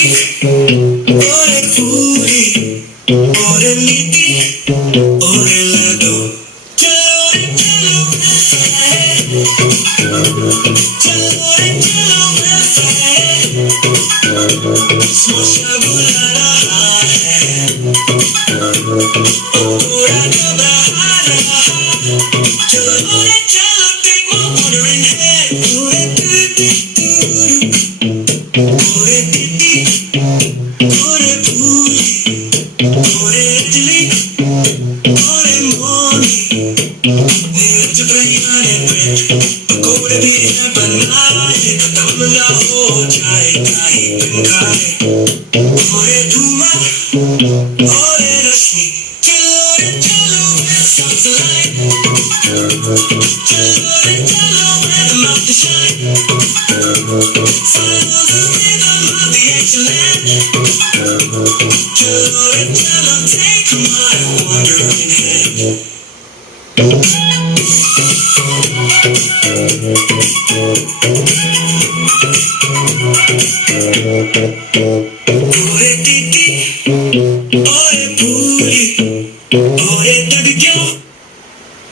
Ore puri, ore liti, ore lado. Chalo Smosha bulala hai, pura gabahara. Chalo, take my wandering head. Ore tuti turu, ore titi, ore puri, ore idli, ore moni. Niraj bayane pret, pakode bhi hai banaye. Tamna ho jaye kahi bin khaye. Ore dhuma, ore rashmi. Chalo, where stars align. Chalo, where the mountains shine. Follow the rhythm of the ancient land. Chalo, take my wandering hand. Ore titi, ore puri, ore tadgyo.